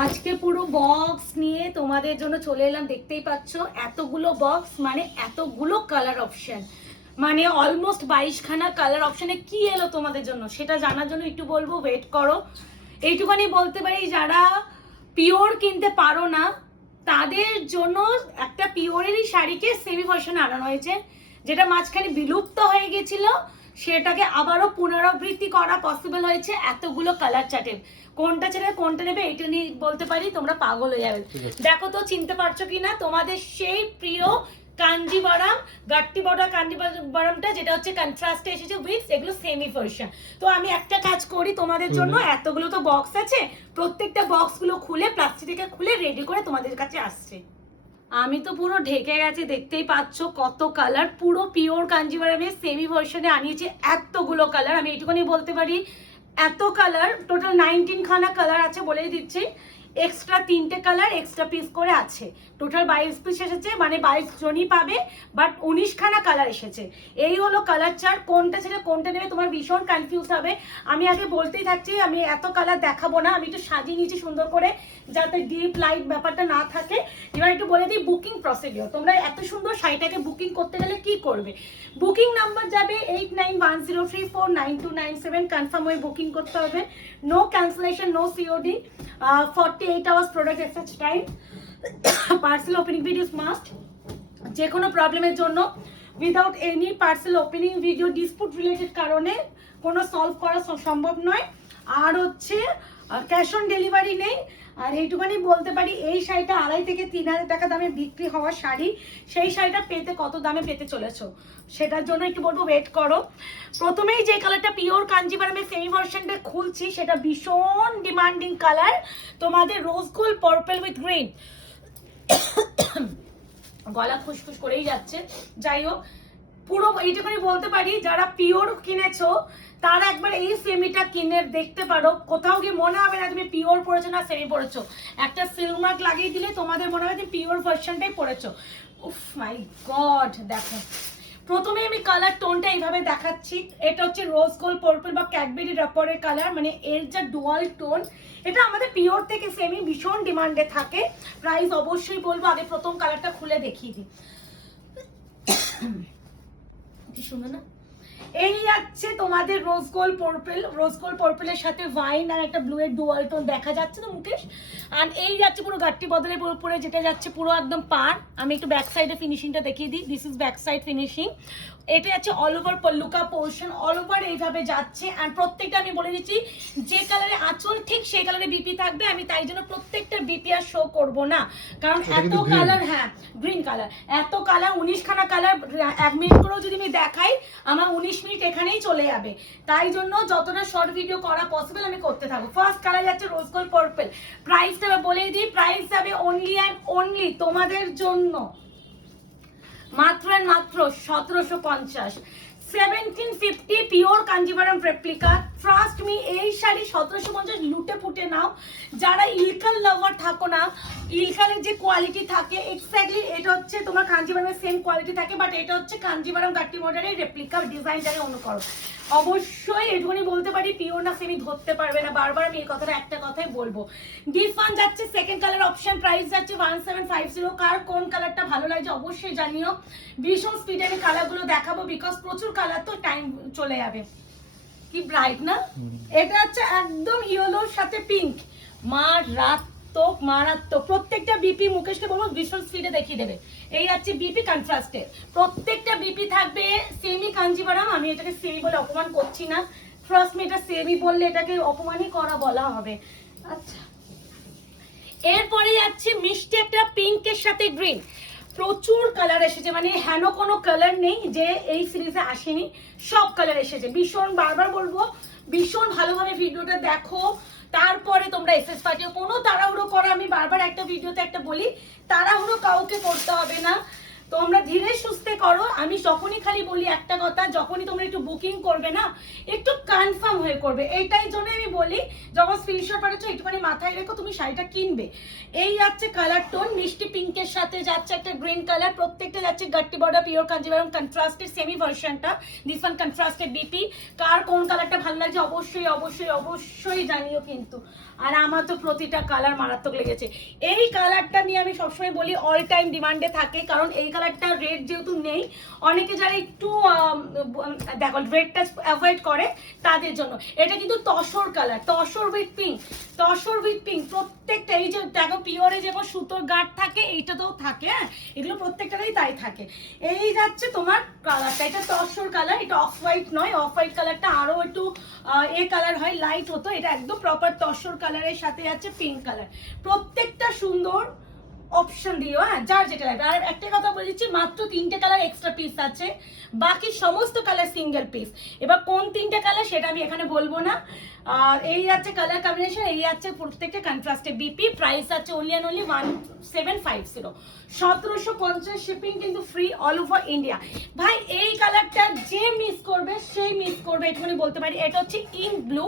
আজকে পুরো বক্স নিয়ে তোমাদের জন্য চলে এলাম। দেখতেই পাচ্ছ এতগুলো বক্স, মানে এতগুলো কালার অপশন, মানে অলমোস্ট 22খানা কালার অপশনে কি এলো তোমাদের জন্য সেটা জানার জন্য একটু বলবো, ওয়েট করো। এইটুখানি বলতে পারি, যারা পিওর কিনতে পারো না তাদের জন্য একটা পিওরেরই শাড়িকে সেমি ভার্সনে আনানো হয়েছে, যেটা মাঝখানে বিলুপ্ত হয়ে গেছিল, সেটাকে আবারও পুনরাবৃত্তি করা পসিবল হয়েছে এতগুলো কালার চার্টে। কোনটা ছেড়ে কোনটা নেবে এটা নিয়ে বলতে পারি তোমরা পাগল হয়ে যাবে। দেখো তো চিনতে পারছো কিনা তোমাদের সেই প্রিয় কাঞ্জিভারাম গাট্টি বর্ডার কাঞ্জিভারামটা, যেটা হচ্ছে কন্ট্রাস্টে এসেছে উইথ এগুলো সেমি ভার্সন। তো আমি একটা কাজ করি তোমাদের জন্য, এতগুলো তো বক্স আছে, প্রত্যেকটা বক্স গুলো খুলে প্লাস্টিক থেকে খুলে রেডি করে তোমাদের কাছে আসছে। আমি তো পুরো ঢেকে গেছি, দেখতেই পাচ্ছ কত কালার, পুরো পিওর কাঞ্জিভারামের সেমি ভার্সনে আনিয়েছি এতগুলো কালার। আমি এইটুকুনি বলতে পারি এত কালার, টোটাল 19খানা কালার আছে বলেই দিচ্ছি, এক্সট্রা 3টে কালার এক্সট্রা পিস করে আছে। টোটাল 22 পিস এসেছে, মানে 22 জনই পাবে, বাট 19খানা কালার এসেছে। এই হলো কালার চার্ট, কোনটা ছেড়ে কোনটা নেবে তোমার ভীষণ কনফিউজ হবে। আমি আগে বলতেই থাকছি, আমি এত কালার দেখাবো না, আমি একটু সাজিয়ে নিয়েছি সুন্দর করে যাতে ডিপ লাইট ব্যাপারটা না থাকে। এবার একটু বলে দিই বুকিং প্রসিডিওর। তোমরা এত সুন্দর শাড়িটাকে বুকিং করতে গেলে কি করবে? বুকিং নাম্বার যাবে 8910349297, কনফার্ম হয়ে বুকিং করতে হবে। No cancellation, no COD, 48 hours product exchange time, parcel opening videos must. যে কোনো প্রবলেমের জন্য without any parcel opening video dispute related কারণে কোনো সলভ করা সম্ভব নয়। আর হচ্ছে ক্যাশ অন ডেলিভারি নেই। আর এইটুখানি বলতে পারি, এই শাড়িটা 2500 থেকে 3000 টাকা দামে বিক্রি হওয়া শাড়ি, সেই শাড়িটা পেতে কত দামে পেতে চলেছো সেটার জন্য একটু বলবো ওয়েট করো। প্রথমেই যে কালারটা পিওর কাঞ্জিভারামের সেমি ভার্সনটা খুলছি, সেটা ভীষণ ডিমান্ডিং কালার তোমাদের, rose gold purple with green. গলা খুশখুশ করেই যাচ্ছে, যাই হোক পুরো এইটুকুনি বলতে পারি, যারা পিওর কিনেছো তারা একবার এই সেমিটা কিনে দেখতে পারো, কোথাও গিয়ে মনে হবে না তুমি পিওর পড়েছো না সেমি পড়েছো। একটা সিল মার্ক লাগিয়ে দিলে তোমাদের মনে হবে তুমি পিওর ভার্সনটাই পড়েছো। উফ মাই গড, দেখো প্রথমে আমি কালার টোনটা এইভাবে দেখাচ্ছি, এটা হচ্ছে রোজ গোল্ড পার্পল বা ক্যাডবেরি রাপারের কালার, মানে এর যা ডুয়াল টোন, এটা আমাদের পিওর থেকে সেমি ভীষণ ডিমান্ডে থাকে। প্রাইস অবশ্যই বলবো, আগে প্রথম কালারটা খুলে দেখিয়ে দিই। কি সুন্দর না? এই যাচ্ছে তোমাদের rose gold purple, rose gold পার্পলের সাথে ওয়াইন আর একটা ব্লু এর ডুয়াল টোন দেখা যাচ্ছে তো মুকেশ। আর এই যাচ্ছে পুরো গাট্টি বদলের উপরে, যেটা যাচ্ছে পুরো একদম পার। আমি একটু ব্যাক সাইডে ফিনিশিংটা দেখিয়ে দিই, this is back side finishing. এটা যাচ্ছে অল ওভার পল্লুকা পোর্শন, অল ওভার এইভাবে যাচ্ছে। আর প্রত্যেকটা আমি বলে দিচ্ছি, যে কালারে আঁচল ঠিক সেই কালারে বিপি থাকবে, আমি তাই জন্য প্রত্যেকটা বিপি আর শো করব না, কারণ এত কালার, হ্যাঁ গ্রিন কালার, এত কালার, 19খানা কালার 1 মিনিট করেও যদি আমি দেখাই আমার 19 মিনিট এখানেই চলে যাবে। তাই জন্য যতটা শর্ট ভিডিও করা পসিবল আমি করতে থাকবো। ফার্স্ট কালার যাচ্ছে রোজ গোল্ড পার্পল, প্রাইসটা বলে দিই, প্রাইস যাবে অনলি অ্যান্ড অনলি তোমাদের জন্য মাত্র আর মাত্র 1750, 1750 pure Kanjivaram replica. Trust me, এই শাড়ি 1750 লুটে পুটে নাও। যারা ইলকাল লাভার থাকো না, ইলকালের যে কোয়ালিটি থাকে এক্স্যাক্টলি এটা হচ্ছে তোমার কাঞ্জিভারামের সেম কোয়ালিটি থাকে, বাট এটা হচ্ছে কাঞ্জিভারাম গাট্টি মডেলের রেপ্লিকা ডিজাইনটাকে অনুকরণ। অবশ্যই এটুকুনি বলতে পারি, পিওর না সেমি ধরতে পারবে না, বারবার আমি এই কথাটা একটা কথাই বলবো। ডিপ ওয়ান যাচ্ছে সেকেন্ড কালার অপশন, প্রাইস যাচ্ছে 1750। কার কোন কালারটা ভালো লাগছে অবশ্যই জানিও। ভীষণ স্পিডে আমি কালারগুলো দেখাবো, বিকজ প্রচুর কালার তো টাইম চলে যাবে। কি ব্রাইট না? এটা হচ্ছে একদম ইয়েলোর সাথে পিঙ্ক, মারাত্মক মারাত্মক। প্রত্যেকটা বিপি মুকেশকে বলবো ভীষণ স্পিডে দেখিয়ে দেবে। এই হচ্ছে বিপি কন্ট্রাস্টে, প্রত্যেকটা বিপি থাকবে সেমি কাঞ্জিভারাম। আমি এটাকে সেমি বলে অপমান করছি না, ট্রাস্ট মি, এটা সেমি বললে এটাকে অপমানই করা বলা হবে। আচ্ছা, এরপরে যাচ্ছে মিষ্টি একটা পিঙ্কের সাথে গ্রিন, প্রচুর কালার এসেছে, মানে হেন কোনো কালার নেই যে এই সিরিজে আসেনি, সব কালার এসেছে। ভীষণ বারবার বলবো, ভীষণ ভালোভাবে ভিডিওটা দেখো, তারপরে তোমরা এসএস পাঠিও। কোনো তাড়াহুড়ো করা, আমি বারবার একটা ভিডিওতে একটা বলি, তাড়াহুড়ো কাউকে করতে হবে না, তোমরা ধীরে সুস্থে করো। আমি যখনই খালি বলি একটা কথা, যখনই তোমরা একটু বুকিং করবে না একটু কনফার্ম হয়ে করবে, এইটাই জন্য আমি বলি যখন স্ক্রিনশট পাঠাচ্ছ একটুখানি মাথায় রেখো তুমি শাড়িটা কিনবে। এই যাচ্ছে কালার টোন, মিষ্টি পিঙ্কের সাথে যাচ্ছে একটা গ্রিন কালার, প্রত্যেকটা যাচ্ছে গাট্টি বর্ডার পিওর কাঞ্জিভারাম কন্ট্রাস্টের সেমি ভার্সনটা, দিস ওয়ান কন্ট্রাস্টের বিপি। কার কোন কালারটা ভালো লাগছে অবশ্যই অবশ্যই অবশ্যই জানিও কিন্তু। আর আমার তো প্রতিটা কালার মারাত্মক লেগেছে। এই কালারটা নিয়ে আমি সবসময় বলি অল টাইম ডিমান্ডে থাকে, কারণ এই কালারটা রেড যেহেতু নেই, অনেকে যারা একটু দেখো রেডটা অ্যাভয়েড করে তাদের জন্য। এটা কিন্তু tussar colour, tussar with pink, tussar with pink প্রত্যেকটা। এই যে দেখো পিওরে যেমন সুতোর গার্ড থাকে এইটাতেও থাকে, হ্যাঁ এগুলো প্রত্যেকটারই তাই থাকে। এই যাচ্ছে তোমার কালারটা, এটা তসর কালার, এটা অফ হোয়াইট নয়, অফ হোয়াইট কালারটা আরো একটু এ কালার হয়, লাইট হতো, এটা একদম প্রপার তসর কালারের সাথে যাচ্ছে পিঙ্ক কালার। প্রত্যেকটা সুন্দর অপশন দিও, হ্যাঁ যার যেটা লাগবে। আর একটা কথা বলেছি, মাত্র 3টে কালার এক্সট্রা পিস আছে, বাকি সমস্ত কালার সিঙ্গেল পিস। এবার কোন 3টে কালার সেটা আমি এখানে বলবো না। আর এই আছে কালার কম্বিনেশন, এই আছে প্রত্যেকটা কন্ট্রাস্টে বিপি। প্রাইস আছে অনলি অ্যান্ড অনলি 1750, 1750 শিপিং কিন্তু ফ্রি অল ওভার ইন্ডিয়া। ভাই এই কালারটা যে মিস করবে সেই মিস করবে, এটুকুনি বলতে পারি। এটা হচ্ছে ইঙ্ক ব্লু,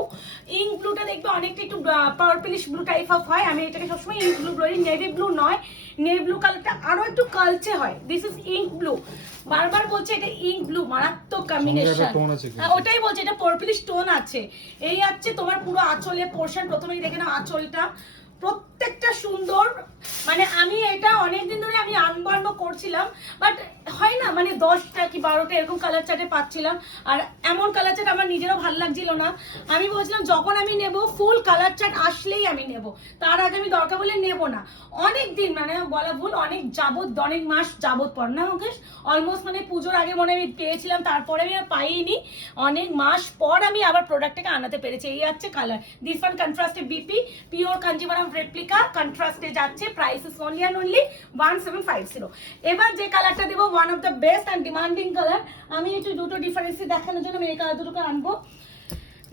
ইঙ্ক ব্লুটা দেখবে অনেকটা একটু পার্পলিশ ব্লু টাইপ অফ হয়, আমি এটাকে সবসময় ইঙ্ক ব্লু বলি, নেভি ব্লু নয়। নেভি ব্লু কালারটা আরো একটু কালচে হয়, দিস ইজ ইঙ্ক ব্লু। বারবার বলছে এটা ইঙ্ক ব্লু, মারাত্মক কম্বিনেশন। ওটাই বলছে এটা পার্পলিশ টোন আছে। এই আছে তোমার পুরো আঁচলের পোর্শন, প্রথমেই দেখে নাও আঁচলটা, প্রত্যেকটা সুন্দর। মানে আমি এটা অনেকদিন ধরে আমি আনবর্ণ করছিলাম, বাট হয় না, মানে 10টা কি 12টা এরকম কালার চার্টে পাচ্ছিলাম, আর এমন কালার চার্ট আমার নিজেরও ভালো লাগছিল না। আমি বলছিলাম যখন আমি নেব ফুল কালার চার্ট আসলেই আমি নেব, তার আগে আমি দরকার বলে নেব না। অনেক দিন, মানে বলা ভুল, অনেক যাবত, অনেক মাস যাবত পর না মুকেশ, অলমোস্ট মানে পুজোর আগে মনে আমি পেয়েছিলাম, তারপরে আমি আর পাইনি, অনেক মাস পর আমি আবার প্রোডাক্টটাকে আনাতে পেরেছি। এই আছে কালার, দিস ওয়ান কন্ট্রাস্টে বিপি, পিওর কাঞ্জিভারাম রেপ্লিকা কন্ট্রাস্টে যাচ্ছে, price is only and only 1750। এবার যে কালারটা দেবো one of the best and demanding colour, আমি একটু দুটো ডিফারেন্স দেখানোর জন্য আমি এই কালার দুটোকে আনবো।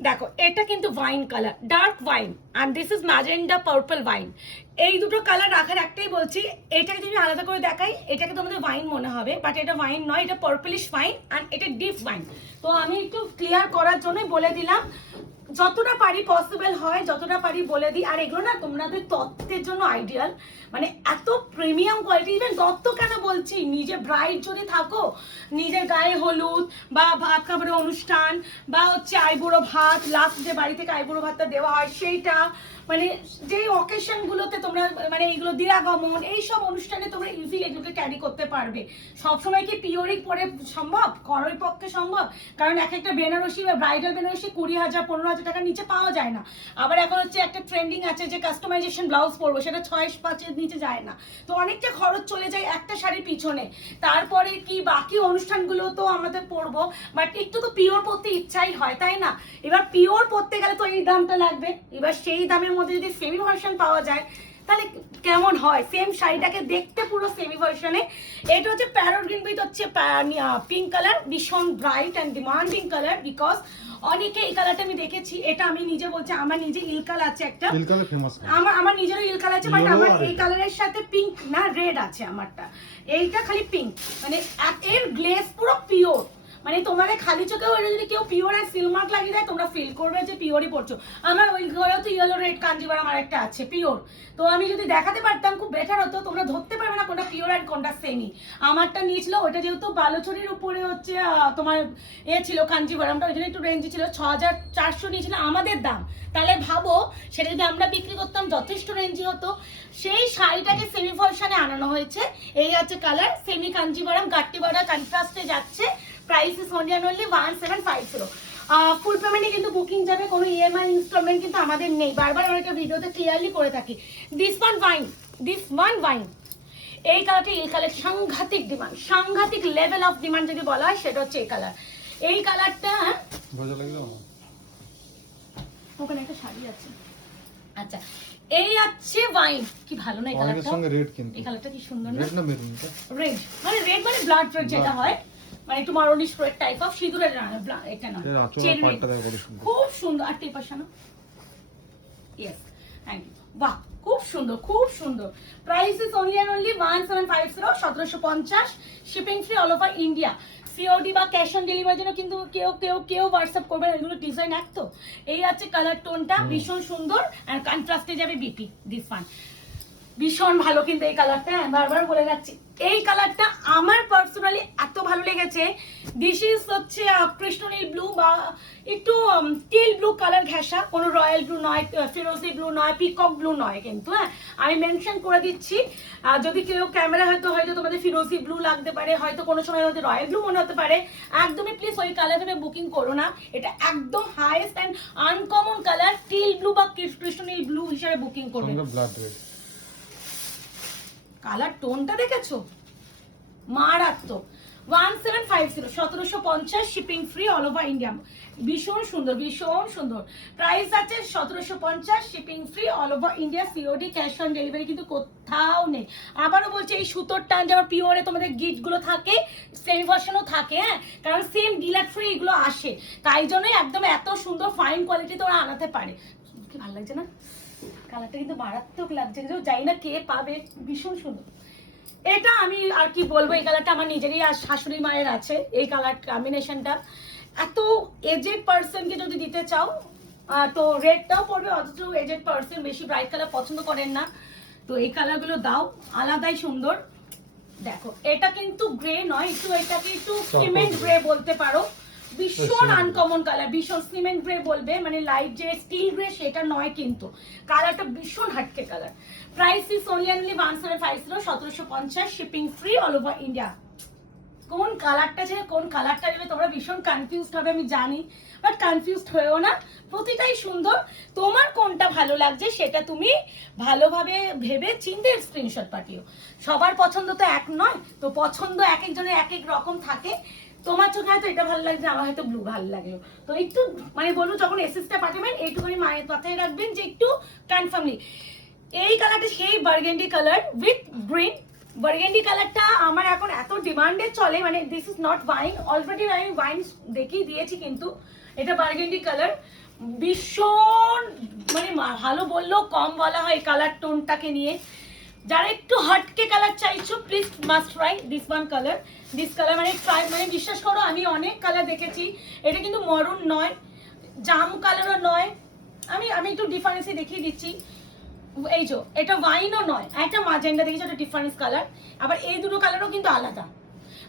দেখো এটা কিন্তু wine colour, dark wine, and this is magenta purple wine. এই দুটো কালার রাখার একটাই বলছি, এটাকে যদি আলাদা করে দেখাই এটাকে তোমাদের ওয়াইন মনে হবে, বাট এটা ওয়াইন নয়, এটা পার্পলিশ ওয়াইন অ্যান্ড এটা ডিপ ওয়াইন। তো আমি একটু ক্লিয়ার করার জন্যই বলে দিলাম, যতটা পারি পসিবল হয় যতটা পারি বলে দিই। আর এগুলো না তোমাদের তত্ত্বের জন্য আইডিয়াল, মানে এত প্রিমিয়াম কোয়ালিটি। ইভেন তত্ত্ব কেন বলছি, নিজে ব্রাইড যদি থাকো, নিজের গায়ে হলুদ বা ভাত খাবারের অনুষ্ঠান, বা হচ্ছে আইবুড়ো ভাত, লাস্ট যে বাড়ি থেকে আইবুড়ো ভাতটা দেওয়া হয় সেইটা, মানে যেই অকেশনগুলোতে তোমরা মানে এইগুলো দিরাগমন, এইসব অনুষ্ঠানে তোমরা ইজিলি এগুলোকে ক্যারি করতে পারবে। সবসময় কি পিওরিক পরে সম্ভব? করোই পক্ষে সম্ভব, কারণ এক একটা বেনারসি বা ব্রাইডাল বেনারসি 20,000 15,000 টাকার নিচে পাওয়া যায় না। আবার এখন হচ্ছে একটা ট্রেন্ডিং আছে যে কাস্টমাইজেশন ব্লাউজ পরবো, সেটা 6-5 নিচে যায় না, তো অনেকটা খরচ চলে যায় একটা শাড়ির পিছনে। তারপরে কি বাকি অনুষ্ঠানগুলো তো আমাদের পরবো, বাট একটু তো পিওর পরতে ইচ্ছাই হয়, তাই না? এবার পিওর পরতে গেলে তো এই দামটা লাগবে। এবার সেই দামের মধ্যে যদি সেমি ভার্সন পাওয়া যায় তাহলে কেমন হয়? সেম শাড়িটাকে দেখতে পুরো সেমি ভার্সনে। এটা হচ্ছে প্যারট গ্রিন উইথ হচ্ছে পিঙ্ক কালার, ভীষণ bright and demanding colour, because অনেকে এই কালারটা আমি দেখেছি, এটা আমি নিজে বলছি, আমার নিজে ইলকাল আছে একটা, আমার নিজেরও ইলকাল আছে, বাট আমার এই কালারের সাথে পিঙ্ক না রেড আছে আমারটা, এইটা খালি পিঙ্ক, মানে এর গ্লেজ পুরো পিওর। মানে তোমাদের খালি চোখেও এটা যদি কেউ পিওর আর সিলমার্ক লাগিয়ে দেয় তোমরা ফিল করবে যে পিওরই পড়ছো। আমার ওই ঘরেও তো ইয়েলো রেড কাঞ্জিভারাম আমার একটা আছে পিওর, তো আমি যদি দেখাতে পারতাম খুব বেটার হতো। তোমরা ধরতে পারবে না কোনটা পিওর আর কোনটা সেমি। আমারটা নিয়েছিল ওটা যেহেতু বালুচরির উপরে হচ্ছে তোমার ছিল কাঞ্জিভারামটা, ওই জন্য একটু রেঞ্জ ছিল, 6400 নিয়েছিল আমাদের দাম। তাহলে ভাবো সেটা যদি আমরা বিক্রি করতাম যথেষ্ট রেঞ্জি হতো। সেই শাড়িটাকে সেমি ভার্সনে আনানো হয়েছে। এই আছে কালার, সেমি কাঞ্জিভারাম গাট্টিবাড়া কন্ট্রাস্টে যাচ্ছে, price is only and only 1750। ফুল পেমেন্টে কিন্তু বুকিং যাবে, কোনো ইএমআই ইনস্টলমেন্ট কিন্তু আমাদের নেই, বারবার আমরা একটা ভিডিওতে ক্লিয়ারলি করে থাকি। দিস ওয়ান ওয়াইন, এই কালারটা, এই কালার সাংঘাতিক ডিমান্ড, সাংঘাতিক লেভেল অফ ডিমান্ড যদি বলা হয় সেটা হচ্ছে এই কালার। এই কালারটা ওখানে একটা শাড়ি আছে, আচ্ছা এই আছে ওয়াইন, কি ভালো না এই কালারটা, এই কালারটা কি সুন্দর না, রেড মানে রেড মানে ব্লাড রেড যেটা হয়, মানে একটু মারোনিশ রেড টাইপ অফ, সিঁদুরের এটা না, খুব সুন্দর। আর টেপার শানো, ইয়েস থ্যাংক ইউ, বাহ খুব সুন্দর, খুব সুন্দর। Price is only and only 1750, 1750, shipping free all over India. COD বা ক্যাশ অন ডেলিভারির জন্য কিন্তু কেউ হোয়াটসঅ্যাপ করবে, এগুলো ডিজাইন এক তো। এই আছে কালার টোনটা ভীষণ সুন্দর, আর কন্ট্রাস্টে যাবে বিপি, দিস ওয়ান ভীষণ ভালো কিন্তু এই কালারটা, বারবার বলে যাচ্ছি এই কালারটা আমার পার্সোনালি এত ভালো লেগেছে। দিস ইজ হচ্ছে কৃষ্ণনীল ব্লু বা একটু টিল ব্লু কালার ঘেঁষা, কোনো রয়্যাল ব্লু নয়, ফিরোজি ব্লু নয়, পিকক ব্লু নয় কিন্তু। হ্যাঁ, আমি মেনশন করে দিচ্ছি, যদি কেউ ক্যামেরা হয়তো তোমাদের ফিরোজি ব্লু লাগতে পারে, হয়তো কোনো সময় হয়তো রয়্যাল ব্লু মনে হতে পারে, একদমই প্লিজ ওই কালারে বুকিং করো না। এটা একদম highest and uncommon colour, teal blue বা কৃষ্ণনীল ব্লু হিসেবে বুকিং করবে। কালার টোনটা দেখেছো, মারাত্মক। 1750, 1750, shipping free all over India. ভীষণ সুন্দর, ভীষণ সুন্দর। প্রাইস আছে 1750, shipping free all over India, COD, cash on delivery কিন্তু কোথাও নেই। আবারও বলছি, এই সুতোর টান যেমন পিওরে তোমাদের গিফটগুলো থাকে, সেমি ভার্সনও থাকে। হ্যাঁ, কারণ সেম ডিলার ফ্রি এগুলো আসে, তাই জন্যই একদম এত সুন্দর ফাইন কোয়ালিটি তোরা আনাতে পারে। কি ভালো লাগছে না কালারটা, কিন্তু মারাত্মক লাগছে, জানি না কে পাবে, ভীষণ সুন্দর। এটা আমি আর কি বলবো, এই কালারটা আমার নিজেরই শাশুড়ি মায়ের আছে, এই কালার কম্বিনেশনটা। এত এজেড পার্সনকে যদি দিতে চাও তো রেডটাও পড়বে, অথচ এজেড পার্সন বেশি ব্রাইট কালার পছন্দ করেন না, তো এই কালারগুলো দাও, আলাদাই সুন্দর। দেখো এটা কিন্তু গ্রে নয়, একটু এটাকে একটু সিমেন্ট গ্রে বলতে পারো, ভীষণ আনকমন কালার, ভীষণ সিমেন্ট গ্রে বলবে, মানে লাইট যে স্টিল গ্রে সেটা নয় কিন্তু, কালারটা ভীষণ হাটকে কালার। Price is only 1750, 1750, shipping free all over India. কোন কালারটা ছেড়ে কোন কালারটা নেবে তোমরা ভীষণ কনফিউজড হবে আমি জানি, বাট কনফিউজড হয়েও না, প্রতিটাই সুন্দর। তোমার কোনটা ভালো লাগছে সেটা তুমি ভালোভাবে ভেবে চিন্তে স্ক্রিনশট পাঠিও। সবার পছন্দ তো এক নয়, তো পছন্দ এক একজনের এক এক রকম থাকে। তোমার চোখে হয়তো এটা ভালো লাগছে, আমার হয়তো ব্লু ভালো লাগলো, তো একটু মানে বলবো যখন এসএসটা পাঠাবেন এইটুখানি মায়ের মাথায় রাখবেন যে একটু কনফার্মলি। এই কালারটা সেই burgundy colour with green. Burgundy কালারটা আমার এখন এত ডিমান্ডে চলে, মানে this is not wine, already আমি ওয়াইন দেখিয়ে দিয়েছি, কিন্তু এটা বার্গেন্ডি কালার, ভীষণ মানে ভালো বললেও কম বলা হয় কালার টোনটাকে নিয়ে। যারা একটু হটকে কালার চাইছো please must try this one colour. This colour মানে ট্রাই, মানে বিশ্বাস করো আমি অনেক কালার দেখেছি, এটা কিন্তু মরুন নয়, জাম কালারও নয়, আমি একটু ডিফারেন্সই দেখিয়ে দিচ্ছি। এই যে এটা ওয়াইনও নয়, একটা মাজেন্ডা দেখেছি, একটা ডিফারেন্স কালার, আবার এই দুটো কালারও কিন্তু আলাদা,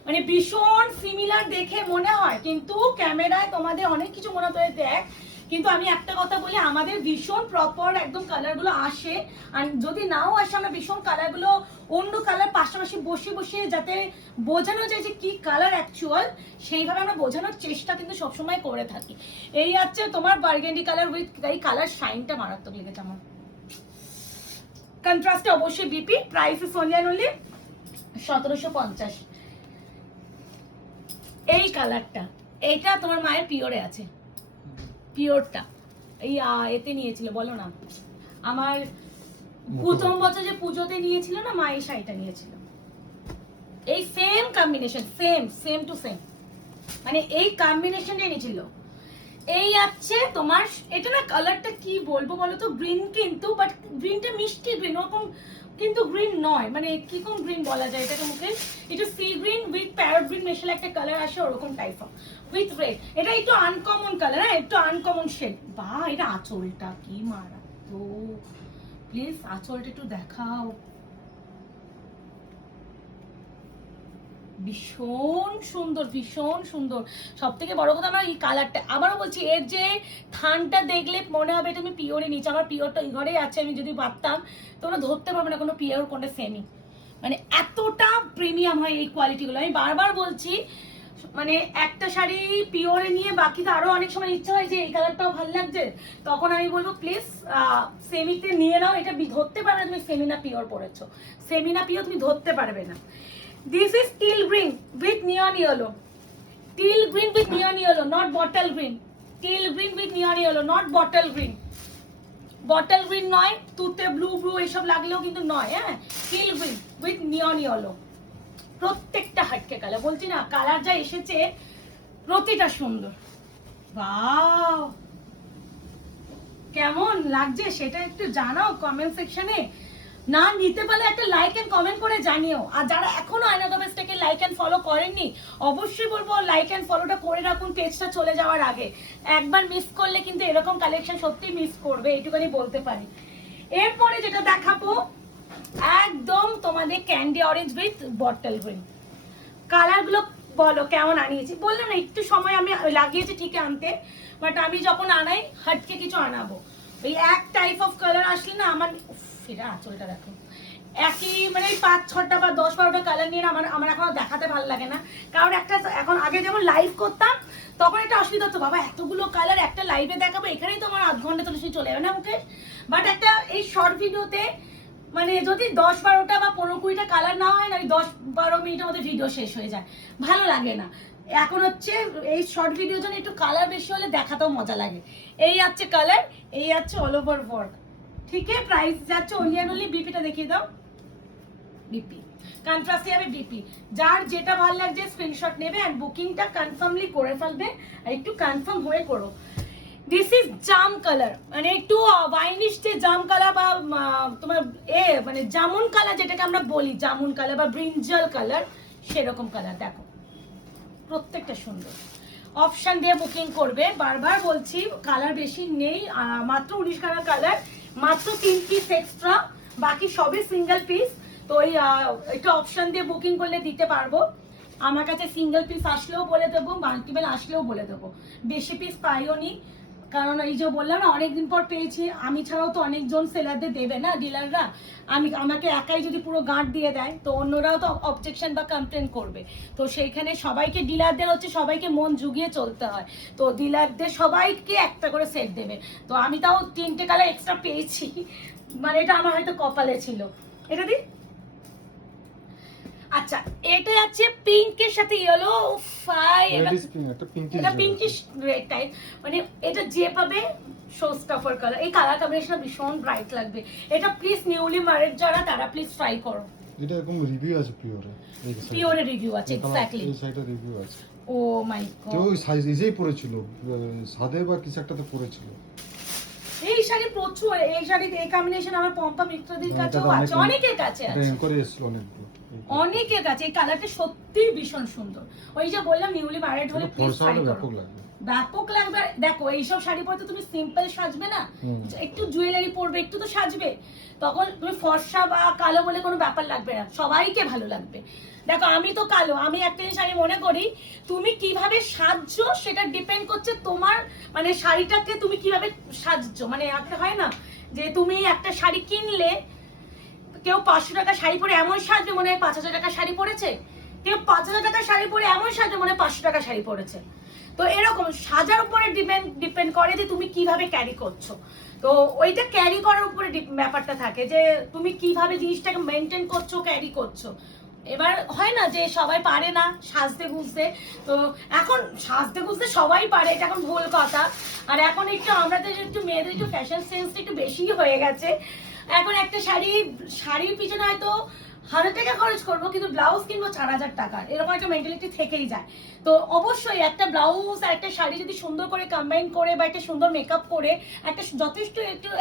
মানে ভীষণ সিমিলার দেখে মনে হয়, কিন্তু ক্যামেরায় তোমাদের অনেক কিছু মনে হতে দেখ, কিন্তু আমি একটা কথা বলি, আমাদের ভীষণ প্রপার একদম কালারগুলো আসে, আর যদি নাও আসে আমরা ভীষণ কালারগুলো অন্য কালার পাশাপাশি বসে বসে যাতে বোঝানো যায় যে কি কালার অ্যাকচুয়াল, সেইভাবে আমরা বোঝানোর চেষ্টা কিন্তু সবসময় করে থাকি। এই হচ্ছে তোমার বার্গেন্ডি কালার উইথ এই কালার শাইনটা মারাত্মক লেগেছে আমার। কন্ট্রাস্টে অবশ্যই বিপি। Price is only 1750। এই কালারটা, এটা তোমার মায়ের পিওরে আছে, পিওরটা এই এতে নিয়েছিল বলো না, আমার প্রথম বছর যে পুজোতে নিয়েছিল না মা, এই শাড়িটা নিয়েছিল, এই same combination, same to same, মানে এই কম্বিনেশনটাই নিয়েছিল। এই আছে তোমার, এটা না কালারটা কি বলবো বলো তো, গ্রিন কিন্তু, বাট গ্রিনটা মিষ্টি গ্রিন, ওরকম কিন্তু গ্রিন নয়, মানে কি কোন গ্রিন বলা যায় এটাকে মুখে, একটু sea green with parrot green মেশালে একটা কালার আসে ওরকম টাইপ অফ উইথ রেড। এটা একটু আনকমন কালার, হ্যাঁ একটু আনকমন শেড। বা এটা আঁচলটা কি মারা, তো প্লিজ আঁচলটা একটু দেখাও, ভীষণ সুন্দর, ভীষণ সুন্দর। সব থেকে বড় কথা আমার এই কালারটা, আবারও বলছি এর যে থানটা দেখলে মনে হবে এটা আমি পিওরে নিচে, আমার পিওরটা এই ঘরেই আছে, আমি যদি পারতাম তোমরা ধরতে পারবে না কোনো পিওর কোনটা সেমি, মানে এতটা প্রিমিয়াম হয় এই কোয়ালিটিগুলো। আমি বারবার বলছি, মানে একটা শাড়ি পিওরে নিয়ে বাকিতে আরো অনেক সময় ইচ্ছা হয় যে এই কালারটাও ভালো লাগছে, তখন আমি বলবো প্লিজ সেমিতে নিয়ে নাও, এটা ধরতে পারবে না তুমি সেমি না পিওর পরেছো, সেমি না পিওর তুমি ধরতে পারবে না। This is teal green with neon yellow. Teal green with neon yellow, not bottle green. Teal green with neon yellow, not bottle green. Bottle green নয়, তুতে ব্লু এসব লাগলেও কিন্তু নয়, হ্যাঁ teal green with neon yellow। প্রত্যেকটা হাটকে colour, বলছি না কালার যা এসেছে প্রতিটা সুন্দর। বাও, কেমন লাগছে সেটা একটু জানাও কমেন্ট সেকশনে। না নিতে পারলে একটা লাইক এন্ড কমেন্ট করে জানিও, আর যারা এখনো আয়না দ্য বেস্টকে লাইক এন্ড ফলো করেননি অবশ্যই বলবো লাইক এন্ড ফলোটা করে রাখুন পেজটা চলে যাওয়ার আগে, একবার মিস করলে কিন্তু এরকম কালেকশন সত্যি মিস করবে, এইটুখানি বলতে পারি। এরপরে যেটা দেখাবো একদম তোমাদের candy orange with bottle green. কালারগুলো বলো কেমন আনিয়েছি, বললাম না একটু সময় আমি লাগিয়েছি ঠিক আনতে, বাট আমি যখন আনাই হাটকে কিছু আনাবো। ওই এক টাইপ অফ কালার আসলে না আমার ফিরা আঁচলটা দেখো একই মানে 5-6টা বা 10-12টা কালার নিয়ে আমার এখন দেখাতে ভালো লাগে না, কারণ একটা এখন আগে যেমন লাইভ করতাম তখন একটা অসুবিধা হতো, বাবা এতগুলো কালার একটা লাইভে দেখাবো, এখানেই তো আমার আধ ঘন্টা চলে যাবে না মুখে। বাট একটা এই শর্ট ভিডিওতে মানে যদি 10-12টা বা 15-20টা কালার না হয় না, ওই 10-12 মিনিটের মধ্যে ভিডিও শেষ হয়ে যায়, ভালো লাগে না। এখন হচ্ছে এই শর্ট ভিডিওর জন্য একটু কালার বেশি হলে দেখাতেও মজা লাগে। এই আছে কালার, এই আছে অল ওভার ওয়ার্ক, ঠিক আছে। প্রাইস যাচ্ছে অনলি অ্যান্ড অনলি, বিপিটা দেখিয়ে দাও, বিপি কন্ট্রাস্টে যাবে বিপি। যার যেটা ভালো লাগছে স্ক্রিনশট নেবে আর বুকিংটা কনফার্মলি করে ফেলবে, আর একটু কনফার্ম হয়ে করো। দিস ইজ জাম কালার, মানে একটু ওয়াইনিশ যে জাম কালার বা তোমার মানে জামুন কালার যেটাকে আমরা বলি, জামুন কালার বা ব্রিঞ্জাল কালার, সেরকম কালার দেখো, প্রত্যেকটা সুন্দর। অপশন দিয়ে বুকিং করবে, বারবার বলছি কালার বেশি নেই, মাত্র 19 কালার কালার, মাত্র 3 পিস এক্সট্রা, বাকি সবই সিঙ্গেল পিস। তো ওই একটা অপশন দিয়ে বুকিং করলে দিতে পারবো। আমার কাছে সিঙ্গেল পিস আসলেও বলে দেবো, মাল্টিপল আসলেও বলে দেবো, বেশি পিস পাইও নি, কারণ এই যে বললাম না অনেকদিন পর পেয়েছি, আমি ছাড়াও তো অনেকজন সেলারদের দেবে না ডিলাররা, আমাকে একাই যদি পুরো গাঁট দিয়ে দেয় তো অন্যরাও তো অবজেকশন বা কমপ্লেন করবে। তো সেইখানে সবাইকে ডিলারদের হচ্ছে সবাইকে মন জুগিয়ে চলতে হয়, তো ডিলারদের সবাইকে একটা করে সেট দেবে। তো আমি তাও 3টে কালার এক্সট্রা পেয়েছি, মানে এটা আমার হয়তো কপালে ছিল। এটা দি আচ্ছা, এটা আছে পিঙ্কের সাথে ইয়েলো, এটা পিঙ্কিশ রেড টাইপ, মানে এটা যে পাবে শো স্টাফার কালার, এই কালার কম্বিনেশন ভীষণ ব্রাইট লাগবে। এটা প্লিজ নিউলি ম্যারিড যারা তারা প্লিজ ট্রাই করো। এটা এরকম রিভিউ আছে পিওরে, পিওরে রিভিউ আছে এক্স্যাক্টলি, এই সাইডে রিভিউ আছে। ও মাই গড, তো ওই সাইজ ইজেই পড়েছিল, সাদে বা কিছু একটা তো পড়েছিল। এই শাড়ি প্রচুর, এই শাড়ি এই কম্বিনেশন আমার পম্পা মিত্রদের কাছেও আছে, অনেকের কাছে আছে, এটা করে এসেছিল অনেকের কাছে। এই কালারটা সত্যি ভীষণ সুন্দর, ওই যে বললাম নিউলি ম্যারিড হলে প্লিজ ট্রাই করো, ব্যাপক লাগবে। দেখো এইসব শাড়ি পরে তো তুমি সিম্পল সাজবে না, একটু জুয়েলারি পরবে, একটু তো সাজবে, তখন তুমি ফর্সা বা কালো বলে কোনো ব্যাপার লাগবে না, সবাইকে ভালো লাগবে। দেখো আমি তো কালো, আমি একটা জিনিস আমি মনে করি তুমি কিভাবে সাজছো সেটা ডিপেন্ড করছে তোমার মানে শাড়িটাকে তুমি কিভাবে সাজছো, মানে একটা হয় না যে তুমি একটা শাড়ি কিনলে কেউ 500 টাকা শাড়ি পরে এমন সাজবে মনে হয় 5000 টাকা শাড়ি পরেছে, কেউ 5000 টাকা শাড়ি পরে এমন সাজবে মনে হয় 500 টাকা শাড়ি পরেছে। তো এরকম সাজার উপরে ডিপেন্ড করে যে তুমি কিভাবে ক্যারি করছো, তো ওইটা ক্যারি করার উপরে ব্যাপারটা থাকে যে তুমি কিভাবে জিনিসটাকে মেনটেন করছো, ক্যারি করছো। এবার হয় না যে সবাই পারে না সাজতে গুজতে, তো এখন সাজতে গুজতে সবাই পারে, এটা এখন ভুল কথা। আর এখন একটু আমাদের একটু মেয়েদের একটু ফ্যাশন সেন্সটা একটু বেশি হয়ে গেছে, এখন একটা শাড়ির পিছনে হয়তো 1000 টাকা খরচ করবো কিন্তু ব্লাউজ কিনবো 4000 টাকার, এরকম একটা মেন্টালিটি থেকেই যায়। তো অবশ্যই একটা ব্লাউজ আর একটা শাড়ি যদি সুন্দর করে কম্বাইন করে বা একটা সুন্দর মেকআপ করে একটা যথেষ্ট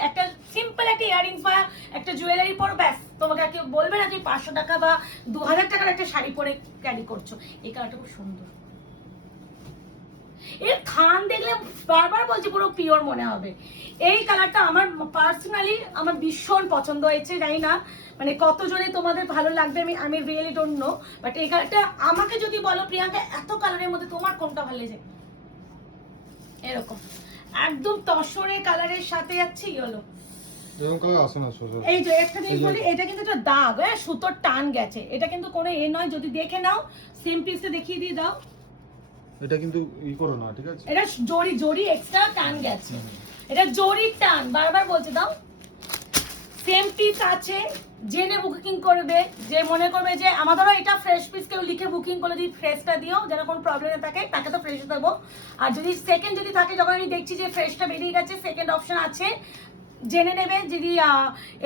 একটা সিম্পল একটা ইয়ারিংস বা একটা জুয়েলারি পরো, ব্যাস তোমাকে কেউ বলবে না তুমি 500 টাকা বা 2000 টাকার একটা শাড়ি পরে ক্যারি করছো। এই কালারটা খুব সুন্দর, এর থান দেখলে বারবার বলছি পুরো পিওর মনে হবে। এই কালারটা আমার পার্সোনালি আমার ভীষণ পছন্দ হয়েছে, জানি না মানে কতজনে তোমাদের ভালো লাগবে, আমি রিয়েলি ডোন্ট নো, বাট এই কালারটা আমাকে যদি বলো প্রিয়াঙ্কা এত কালারের মধ্যে তোমার কোনটা ভালো লেগেছে, এরকম একদম তসরের কালারের সাথে যাচ্ছে ইয়েলো, এই যে একটা জিনিস বলি, এটা কিন্তু একটা দাগ, সুতোর টান গেছে, এটা কিন্তু কোনো এ নয়, যদি দেখে নাও সেম পিসে দেখিয়ে দিয়ে দাও, এটা কিন্তু ই করো না, ঠিক আছে, এটা জড়ি এক্সট্রা টান গেছে, এটা জড়ির টান, বারবার বলতে দাও। সেম পিস আছে, জেনে বুকিং করবে, যে মনে করবে যে আমাদেরও এটা ফ্রেশ পিস কেউ লিখে বুকিং করলে যদি ফ্রেশটা দিও, যেন কোনো প্রবলেম না থাকে, তাকে তো ফ্রেশ দেবো। আর যদি সেকেন্ড যদি থাকে, যখন আমি দেখছি যে ফ্রেশটা বেরিয়ে গেছে, সেকেন্ড অপশন আছে, জেনে নেবে যদি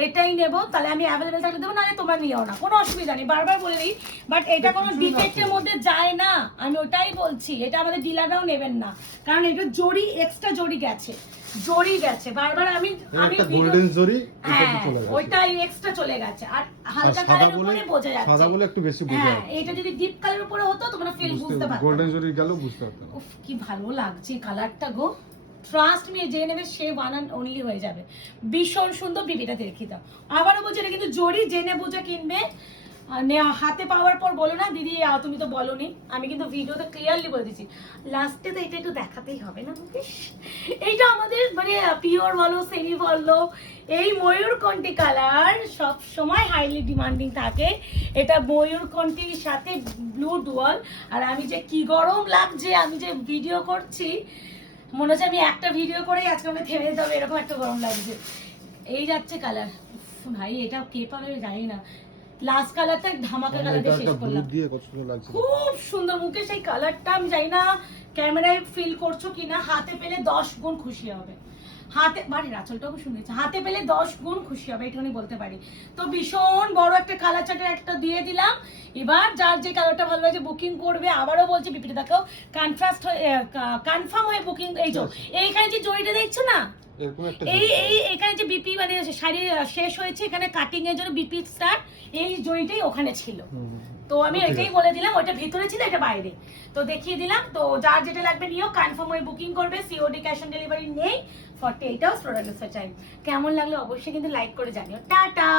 এটাই নেবো তাহলে আমি অ্যাভেলেবেল থাকলে দেবো, নাহলে তোমরা নিও না, কোনো অসুবিধা নেই, বারবার বলে দিই। বাট এটা কোনো ডিফেক্টের মধ্যে যায় না, আমি ওটাই বলছি, এটা আমাদের ডিলাররাও নেবেন না, কারণ এটা জড়ি এক্সট্রা জড়ি গেছে, বারবার আমি গোল্ডেন জড়ি, হ্যাঁ ওইটাই এক্সট্রা চলে গেছে, আর হালকা কালারের উপরে বোঝা যাচ্ছে, সাদা বলে একটু বেশি বোঝা যাচ্ছে, এটা যদি ডিপ কালারের উপরে হতো তোমরা ফিল বুঝতে পারতে, গোল্ডেন জড়ি গেল বুঝতে পারতে। উফ কি ভালো লাগছে কালারটা গো, ট্রাস্ট মি, যে নেবে সে ওয়ান অ্যান্ড অনলি হয়ে যাবে। ভীষণ সুন্দর, বিবিটা দেখি দাও। আবারও বলছি এটা কিন্তু জরি, জেনে বুঝে কিনবে। হাতে পাওয়ার পর বলো না দিদি তুমি তো বলোনি, আমি কিন্তু ভিডিওতে ক্লিয়ারলি বলে দিচ্ছি। লাস্টে তো এটা একটু দেখাতেই হবে না মুকেশ, এইটা আমাদের মানে পিওর বলো সেমি বলো, এই ময়ূরকণ্ঠী কালার সব সময় হাইলি ডিমান্ডিং থাকে। এটা ময়ূরকণ্ঠীর সাথে ব্লু ডুয়াল। আর আমি যে কি গরম লাগছে, আমি যে ভিডিও করছি মনে হচ্ছে আমি একটা ভিডিও করেই আজকে আমাকে থেমে যেতে হবে, এরকম একটা গরম লাগছে। এই যাচ্ছে কালার, ভাই এটা কে পাবে জানি না। লাস্ট কালারটা ধামাকা কালার দিয়ে শেষ করলাম, দিয়ে কত সুন্দর লাগছে। খুব সুন্দর মুকেশ। এই কালারটা আমি জানি না ক্যামেরায় ফিল করছো কিনা, হাতে পেলে 10 গুণ খুশি হবে। হাতে বাড়ির আঁচলটাও খুব সুন্দর, হাতে পেলে 10 গুণ খুশি হবে, এইটুকুনি বলতে পারি। তো ভীষণ বড় একটা কালার চার্টের একটা দিয়ে দিলাম। এবার যার যে কালারটা ভালো লাগছে বুকিং করবে। আবারও বলছি বিপিটা দেখাও, কনফার্ম হয়ে বুকিং। এই যে এইখানে যে জড়িটা দেখছো না, এরকম একটা এখানে যে বিপি মানে শাড়ি শেষ হয়েছে, এখানে কাটিং এর জন্য বিপি স্টার্ট, এই জড়িটাই ওখানে ছিল। তো আমি এটাই বলে দিলাম, ওটা ভিতরে ছিল এটা বাইরে, তো দেখিয়ে দিলাম। তো যার যেটা লাগবে নিও, কনফার্ম হয়ে বুকিং করবে। সিওডি ক্যাশ অন ডেলিভারি নেই, 48 আওয়ার্স প্রোডাক্ট টাইম। কেমন লাগলো অবশ্যই কিন্তু লাইক করে জানিও। টাটা।